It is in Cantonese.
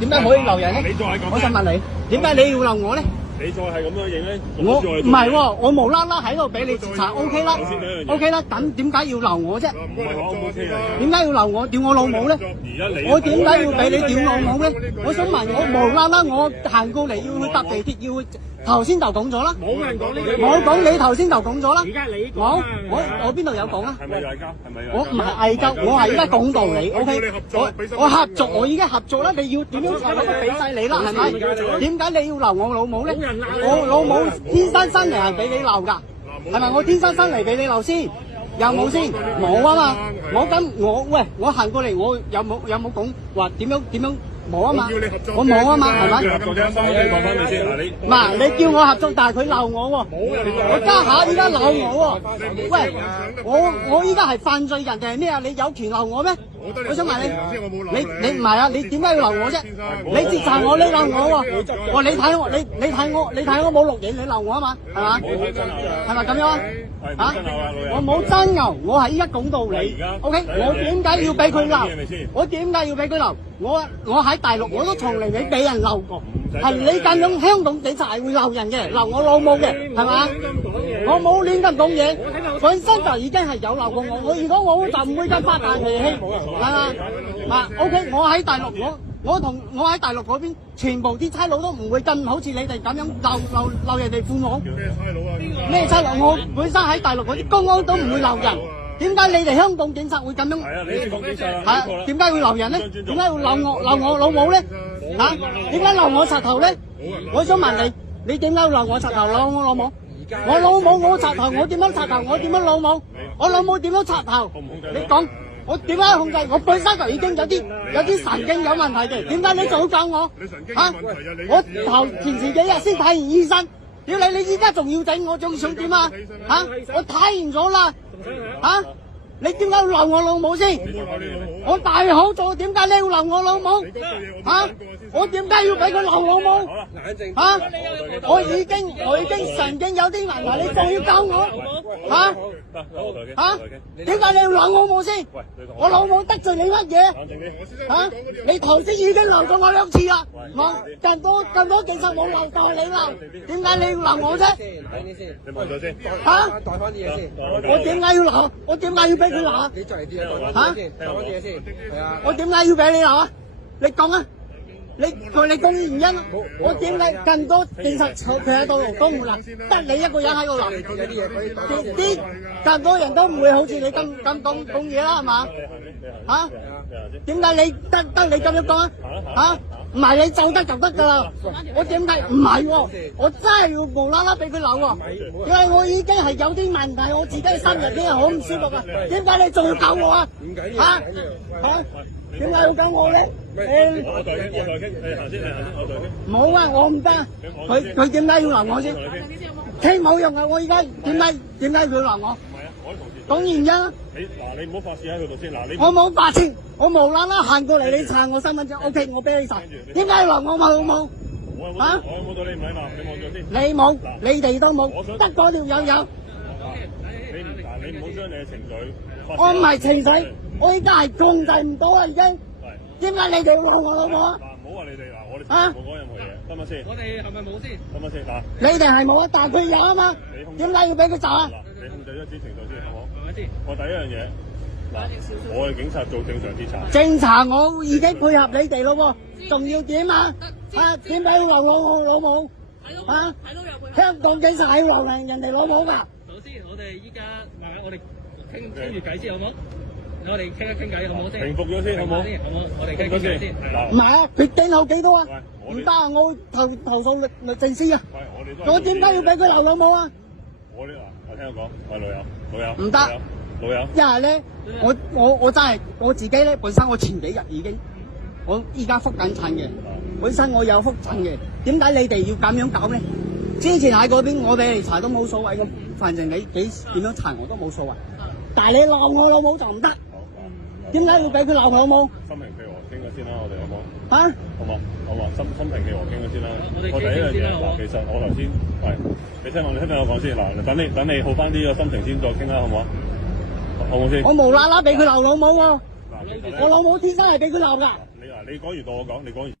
點解可以留人咧？我想問你，點解你要留我咧？你再係咁樣影咧，我唔係喎，我無啦啦喺度俾你截查 ，OK 啦，OK 啦，咁點解要留我啫？唔係話 OK 啊？點解要留我？屌我老母咧？我點解要俾你屌我老母咧？我想問我無啦啦，我行過嚟要去搭地鐵，要去頭先就講咗啦。冇人講呢句。我講你頭先就講咗啦。而家你講我邊度有講啊？係咪嗌交？係咪？我唔係嗌交，我係而家講道理 ，OK？我合作，我已經合作啦。你要點樣查我都俾晒你啦，係咪？點解你要留我老母咧？我老母天生生嚟係俾你留㗎，係咪？我天生生嚟俾你留先，有冇先？冇啊嘛，我行過嚟，我有冇講話點樣？冇啊嘛，我冇啊嘛，係咪？合作啫，你講翻你先嗱，你嗱，你叫我合作，但係佢鬧我喎，我家下依家鬧我喎，喂，我依家係犯罪人定係咩啊？你有權鬧我咩？我想問你唔係啊？你點解要鬧我啫？你截查我，你鬧我喎，你睇我冇錄影，你鬧我啊嘛，係嘛？係咪咁樣啊？嚇！我冇爭拗，我係依家講道理。OK， 我點解要俾佢鬧？我點解要俾佢鬧？我喺大陸我都從嚟未俾人鬧過，係你咁樣香港警察係會鬧人嘅，鬧我老母嘅，係嘛？我冇亂咁講嘢，本身就已經係有鬧過我。如果我就唔會咁發大脾氣，係嘛？嗱 ，OK， 我喺大陸我喺大陸嗰邊，全部啲差佬都唔會咁好似你哋咁樣鬧人哋父母。咩差佬？我本身喺大陸嗰啲公安都唔會鬧人。點解你哋香港警察會咁樣？係啊，你先講警察。係點解會鬧人咧？點解會鬧我老母咧？嚇？點解鬧我柒頭咧？我想問你，你點解要鬧我柒頭鬧我老母？我老母我柒頭，我點樣柒頭？我點樣老母？我老母點樣柒頭？你講，我點解控制？我本身就已經有啲神經有問題嘅，點解你仲要教我？嚇？我前幾日先睇完醫生，屌你依家仲要整我，仲想點啊？嚇？我睇完咗啦。嚇！你點解要鬧我老母先？我大好咗，點解你要鬧我老母？嚇！我點解要俾佢鬧老母？嚇！我已經神經有啲問題，你仲要教我？嚇！嚇！點解你要鬧我老母先？我老母得罪你乜嘢？嚇！你頭先已經鬧過我2次啦，我咁多警察冇鬧到你鬧，點解你要鬧我啫？你問咗先。嚇！代翻啲嘢先。我點解要鬧？我點解要俾佢鬧啊？你再嚟啲嘢，代翻先，代翻啲嘢先。係啊。我點解要俾你鬧啊？你講啊！你講原因啊！我點解咁多警察佢喺度都唔鬧，得你一個人喺度鬧？有啲嘢可以代。啲咁多人都唔會好似你咁講嘢啦，係嘛？嚇？點解你得你咁樣講啊？嚇？唔係你就得就得㗎啦！我點解唔係喎？我真係要無啦啦俾佢鬧喎！因為我已經係有啲問題，我自己心入邊係好唔舒服啊！點解你仲要救我啊？嚇？嚇？點解要救我咧？我代傾，你行先，我代傾。冇啊，我唔得。佢點解要鬧我先？傾冇用啊！我而家點解要鬧我？唔係啊，我啲同事。講原因啊！你唔好發泄喺佢度先。你我冇發泄，我無啦啦行過嚟，你查我身份證 ，OK， 我俾你查。點解要鬧我冇？嚇？我冇對你唔禮貌，你望咗先。你冇，你哋都冇，得嗰條友有。你唔好將你嘅情緒。我唔係情緒，我而家係控制唔到啊！已經。點解你哋要鬧我老母啊？嗱，唔好話你哋嗱，我哋冇講任何嘢，得唔得先？我哋係咪冇先？得唔得先？嗱，你哋係冇啊，但係佢有啊嘛。點解要俾佢走啊？嗱，你控制咗啲情緒先，好唔好？係咪先？我第一樣嘢，嗱，我哋警察做正常調查。正查我已經配合你哋咯喎，仲要點啊？啊，點解要鬧我老母？啊，香港警察係要鬧人哋老母㗎。首先，我哋依家我哋傾住偈先，好唔好？我哋傾一傾偈，好唔好先？平復咗先，好唔好？好唔好？我哋傾傾偈先。唔係啊，佢定後幾多啊？唔得啊，我投訴律政司啊！我點解要俾佢鬧老母啊？我聽我講，喂老友，唔得，老友。因為咧，我真係我自己咧，本身我前幾日已經，我依家覆緊診嘅，本身我有覆診嘅，點解你哋要咁樣搞咧？之前喺嗰邊我俾你查都冇所謂，咁反正你點樣查我都冇所謂，但係你鬧我老母就唔得。點解要俾佢鬧佢老母？心平氣和傾咗先啦，我哋好冇？嚇？好冇？心平氣和傾咗先啦。我第一樣嘢嗱，其實我頭先係你聽我講先嗱，等你好翻啲個心情先再傾啦，好唔好？好唔好先？我無啦啦俾佢鬧老母喎，我老母天生係俾佢鬧㗎。你講完到我講，你講完。